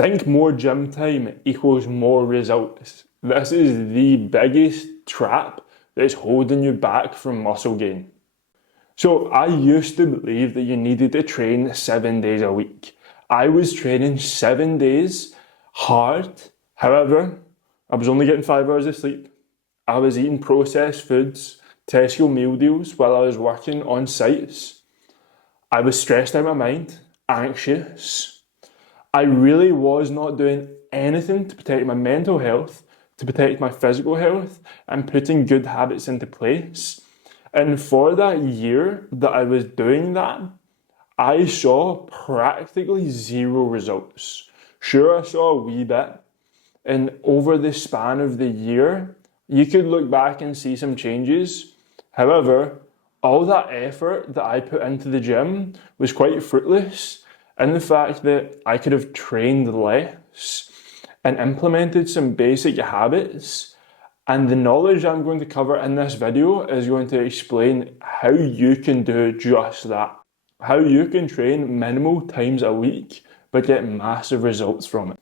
Think more gym time equals more results. This is the biggest trap that's holding you back from muscle gain. So I used to believe that you needed to train 7 days a week. I was training 7 days hard. However, I was only getting 5 hours of sleep. I was eating processed foods, Tesco meal deals while I was working on sites. I was stressed out of my mind, anxious. I really was not doing anything to protect my mental health, to protect my physical health, and putting good habits into place. And for that year that I was doing that, I saw practically zero results. Sure, I saw a wee bit. And over the span of the year, you could look back and see some changes. However, all that effort that I put into the gym was quite fruitless. And the fact that I could have trained less and implemented some basic habits, and the knowledge I'm going to cover in this video is going to explain how you can do just that. How you can train minimal times a week but get massive results from it.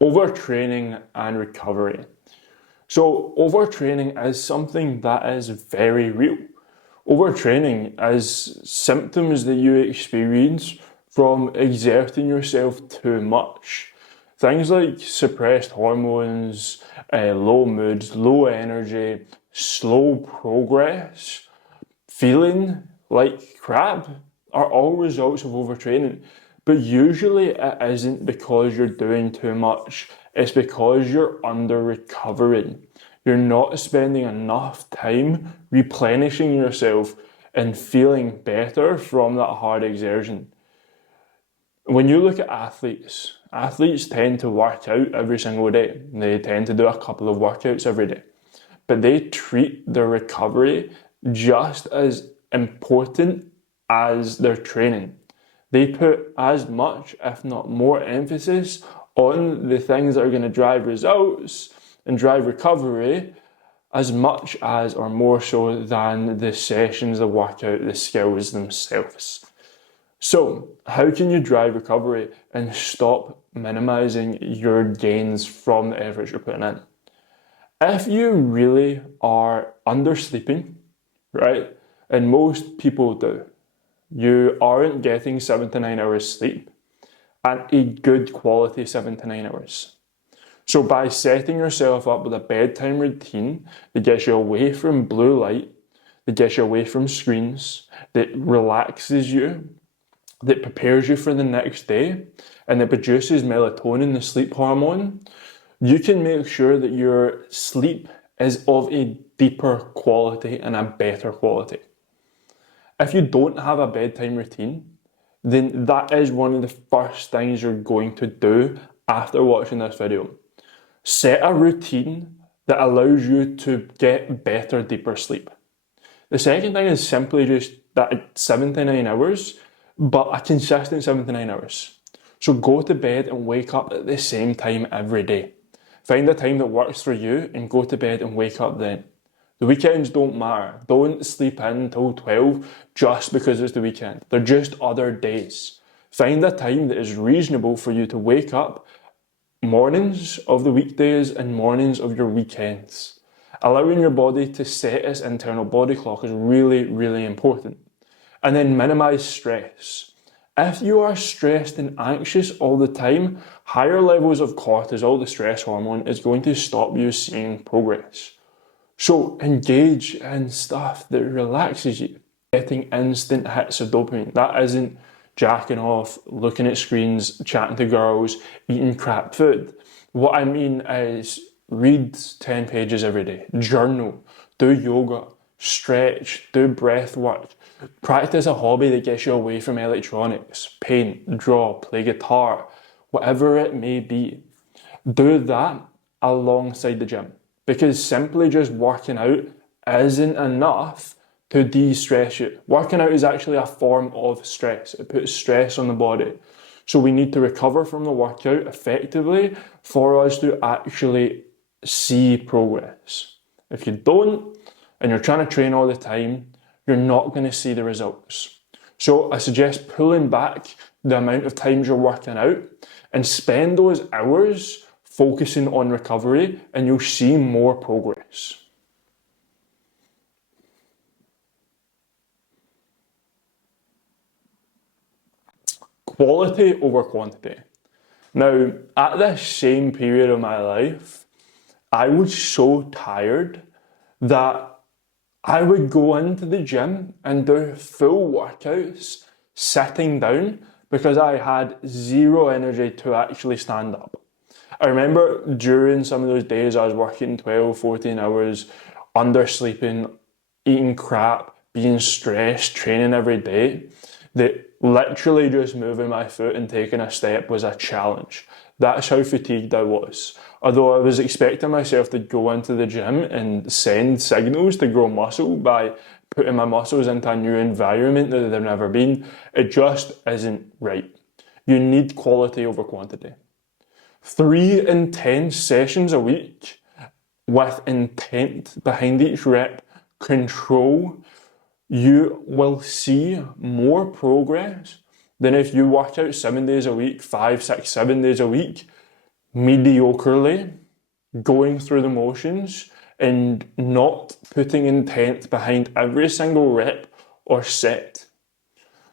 Overtraining and recovery. So overtraining is something that is very real. Overtraining is symptoms that you experience from exerting yourself too much. Things like suppressed hormones, low moods, low energy, slow progress, feeling like crap are all results of overtraining. But usually it isn't because you're doing too much, it's because you're under recovering. You're not spending enough time replenishing yourself and feeling better from that hard exertion. When you look at athletes tend to work out every single day. They tend to do a couple of workouts every day. But they treat their recovery just as important as their training. They put as much, if not more, emphasis on the things that are going to drive results and drive recovery as much as or more so than the sessions, the workout, the skills themselves. So, how can you drive recovery and stop minimizing your gains from the efforts you're putting in? If you really are undersleeping, right, and most people do, you aren't getting 7 to 9 hours sleep and a good quality 7 to 9 hours. So by setting yourself up with a bedtime routine that gets you away from blue light, that gets you away from screens, that relaxes you, that prepares you for the next day, and that produces melatonin, the sleep hormone, you can make sure that your sleep is of a deeper quality and a better quality. If you don't have a bedtime routine, then that is one of the first things you're going to do after watching this video. Set a routine that allows you to get better, deeper sleep. The second thing is simply just that 7 to 9 hours, but a consistent 7 to 9 hours. So go to bed and wake up at the same time every day. Find a time that works for you and go to bed and wake up then. The weekends don't matter. Don't sleep in until 12 just because it's the weekend. They're just other days. Find a time that is reasonable for you to wake up mornings of the weekdays and mornings of your weekends. Allowing your body to set its internal body clock is really, really important. And then minimize stress. If you are stressed and anxious all the time, higher levels of cortisol, the stress hormone, is going to stop you seeing progress. So engage in stuff that relaxes you. Getting instant hits of dopamine. That isn't jacking off, looking at screens, chatting to girls, eating crap food. What I mean is read 10 pages every day, journal, do yoga, stretch, do breath work, practice a hobby that gets you away from electronics, paint, draw, play guitar, whatever it may be. Do that alongside the gym, because simply just working out isn't enough to de-stress you. Working out is actually a form of stress. It puts stress on the body. So we need to recover from the workout effectively for us to actually see progress. If you don't, and you're trying to train all the time, you're not going to see the results. So I suggest pulling back the amount of times you're working out and spend those hours focusing on recovery, and you'll see more progress. Quality over quantity. Now, at this same period of my life, I was so tired that I would go into the gym and do full workouts sitting down because I had zero energy to actually stand up. I remember during some of those days I was working 12, 14 hours, undersleeping, eating crap, being stressed, training every day, that literally just moving my foot and taking a step was a challenge. That's how fatigued I was. Although I was expecting myself to go into the gym and send signals to grow muscle by putting my muscles into a new environment that they've never been, it just isn't right. You need quality over quantity. 3 intense sessions a week with intent behind each rep, control, you will see more progress than if you work out 7 days a week, 5, 6, 7 days a week, mediocrely, going through the motions and not putting intent behind every single rep or set.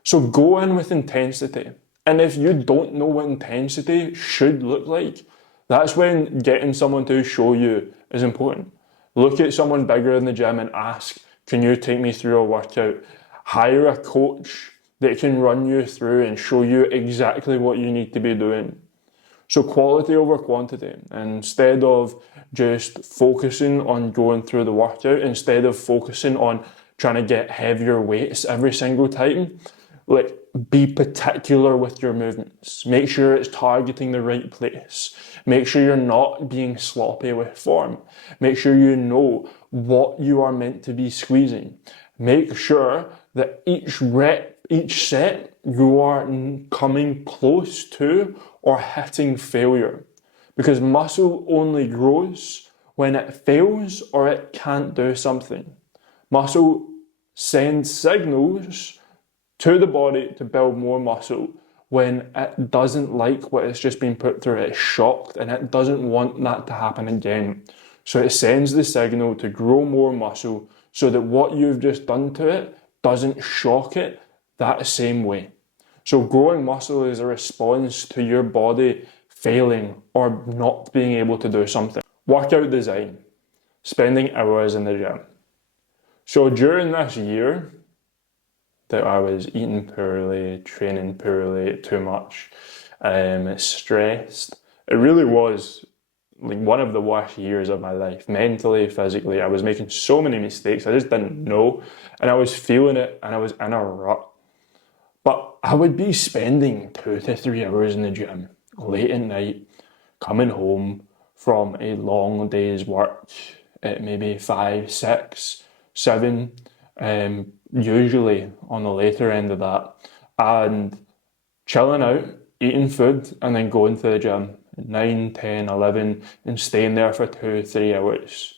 So go in with intensity. And if you don't know what intensity should look like, that's when getting someone to show you is important. Look at someone bigger in the gym and ask, can you take me through a workout? Hire a coach that can run you through and show you exactly what you need to be doing. So quality over quantity. Instead of just focusing on going through the workout, instead of focusing on trying to get heavier weights every single time, be particular with your movements. Make sure it's targeting the right place. Make sure you're not being sloppy with form. Make sure you know what you are meant to be squeezing. Make sure that each rep, each set, you are coming close to or hitting failure. Because muscle only grows when it fails or it can't do something. Muscle sends signals to the body to build more muscle when it doesn't like what it's just been put through. It's shocked and it doesn't want that to happen again. So it sends the signal to grow more muscle so that what you've just done to it doesn't shock it that same way. So growing muscle is a response to your body failing or not being able to do something. Workout design. Spending hours in the gym. So during this year that I was eating poorly, training poorly, too much, stressed, it really was one of the worst years of my life, mentally, physically. I was making so many mistakes, I just didn't know, and I was feeling it, and I was in a rut. But I would be spending 2 to 3 hours in the gym, late at night, coming home from a long day's work at maybe 5, 6, 7, usually on the later end of that, and chilling out, eating food, and then going to the gym at 9, 10, 11, and staying there for 2, 3 hours.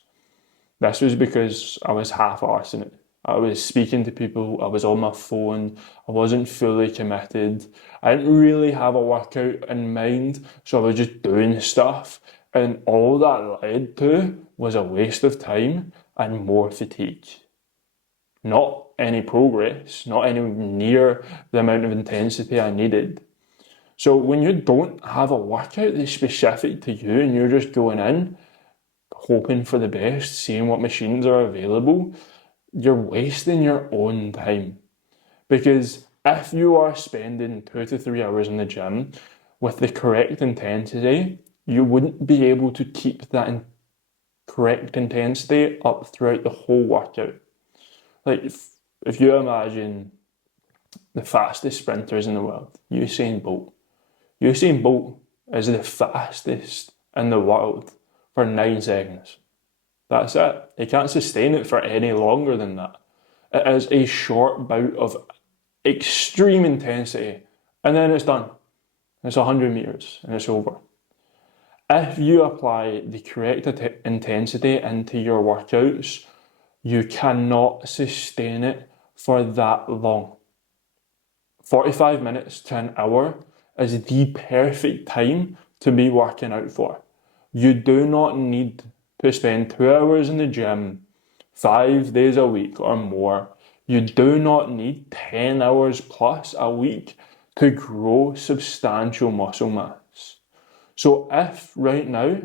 This was because I was half-arsing it. I was speaking to people, I was on my phone, I wasn't fully committed. I didn't really have a workout in mind, so I was just doing stuff. And all that led to was a waste of time and more fatigue. Not any progress, not anywhere near the amount of intensity I needed. So when you don't have a workout that's specific to you and you're just going in, hoping for the best, seeing what machines are available, you're wasting your own time. Because if you are spending 2 to 3 hours in the gym with the correct intensity, you wouldn't be able to keep that correct intensity up throughout the whole workout. Like if you imagine the fastest sprinters in the world, Usain Bolt. Usain Bolt is the fastest in the world for 9 seconds. That's it. He can't sustain it for any longer than that. It is a short bout of extreme intensity, and then it's done. It's 100 meters, and it's over. If you apply the correct intensity into your workouts, you cannot sustain it for that long. 45 minutes to an hour is the perfect time to be working out for. You do not need to spend 2 hours in the gym 5 days a week or more. You do not need 10 hours plus a week to grow substantial muscle mass. So if right now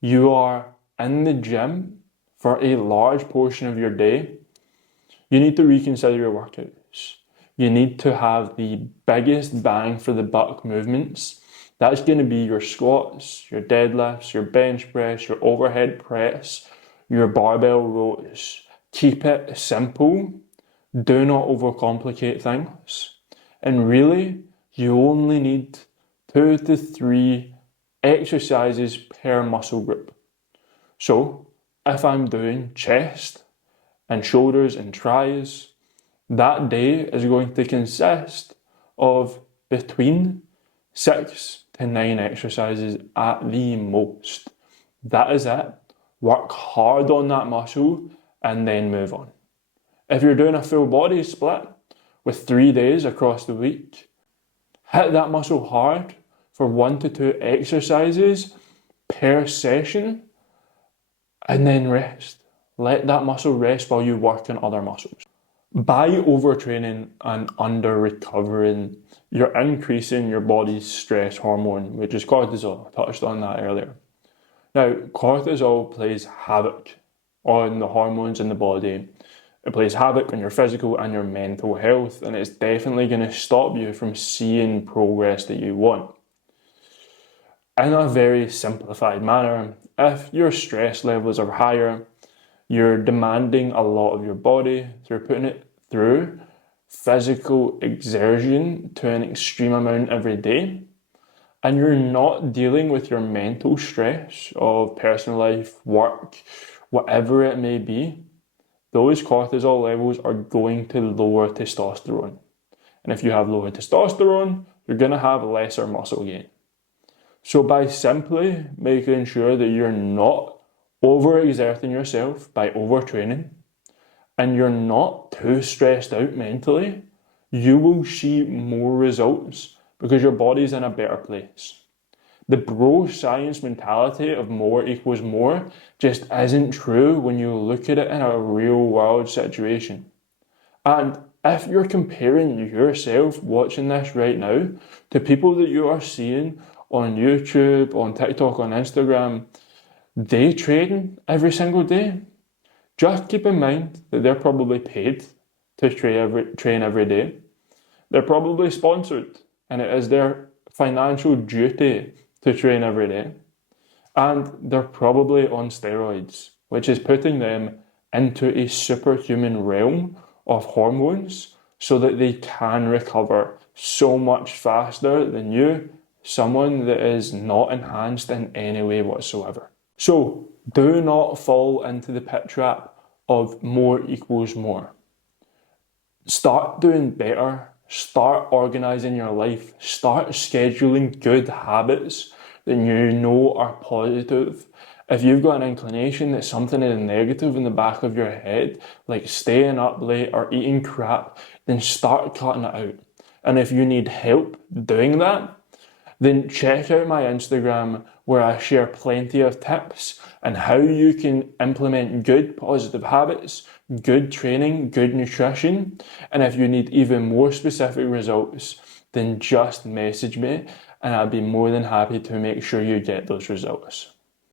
you are in the gym for a large portion of your day, you need to reconsider your workouts. You need to have the biggest bang for the buck movements. That's going to be your squats, your deadlifts, your bench press, your overhead press, your barbell rows. Keep it simple. Do not overcomplicate things. And really, you only need 2 to 3 exercises per muscle group. So, if I'm doing chest and shoulders and tries, that day is going to consist of between 6 to 9 exercises at the most. That is it. Work hard on that muscle and then move on. If you're doing a full body split with 3 days across the week, hit that muscle hard for 1 to 2 exercises per session and then rest. Let that muscle rest while you work on other muscles. By overtraining and under-recovering, you're increasing your body's stress hormone, which is cortisol. I touched on that earlier. Now, cortisol plays havoc on the hormones in the body. It plays havoc on your physical and your mental health, and it's definitely going to stop you from seeing progress that you want. In a very simplified manner, if your stress levels are higher, you're demanding a lot of your body, you're putting it through physical exertion to an extreme amount every day, and you're not dealing with your mental stress of personal life, work, whatever it may be, those cortisol levels are going to lower testosterone. And if you have lower testosterone, you're going to have lesser muscle gain. So by simply making sure that you're not overexerting yourself by overtraining, and you're not too stressed out mentally, you will see more results because your body's in a better place. The bro science mentality of more equals more just isn't true when you look at it in a real world situation. And if you're comparing yourself watching this right now to people that you are seeing on YouTube, on TikTok, on Instagram, day trading every single day, just keep in mind that they're probably paid to train every day. They're probably sponsored, and it is their financial duty to train every day. And they're probably on steroids, which is putting them into a superhuman realm of hormones so that they can recover so much faster than you, someone that is not enhanced in any way whatsoever. So do not fall into the pit trap of more equals more. Start doing better. Start organising your life. Start scheduling good habits that you know are positive. If you've got an inclination that something is negative in the back of your head, like staying up late or eating crap, then start cutting it out. And if you need help doing that, then check out my Instagram where I share plenty of tips on how you can implement good positive habits, good training, good nutrition. And if you need even more specific results, then just message me and I'll be more than happy to make sure you get those results.